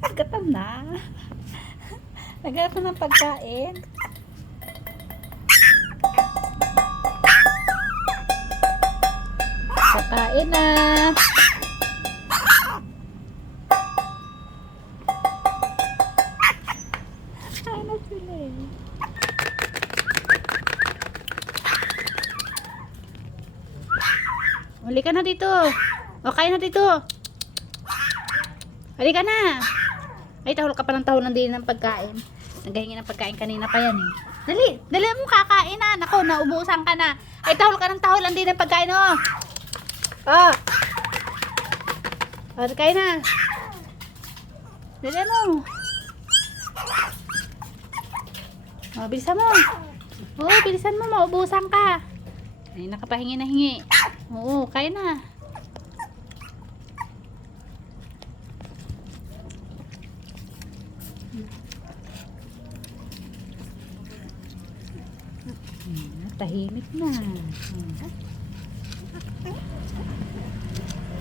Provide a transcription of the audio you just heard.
Nagkatam na. Nagkatam ng pagkain. Kakain na. Kain na sila eh. Halika na dito. O, kain na dito. Halika na. Ay, tahol ka pa ng tahol din ng pagkain. Naghahingi ng pagkain kanina pa yan eh. Dali, dali mo kakain na. Nako, naubusan ka na. Ay, tahol ka ng tahol din ng pagkain oh. Oh. O, kain na. Dali mo. O, bilisan mo. Oo, bilisan mo. Maubusan ka. Ay, nakapahingi na hingi. Oo, kain na. Tahimik na.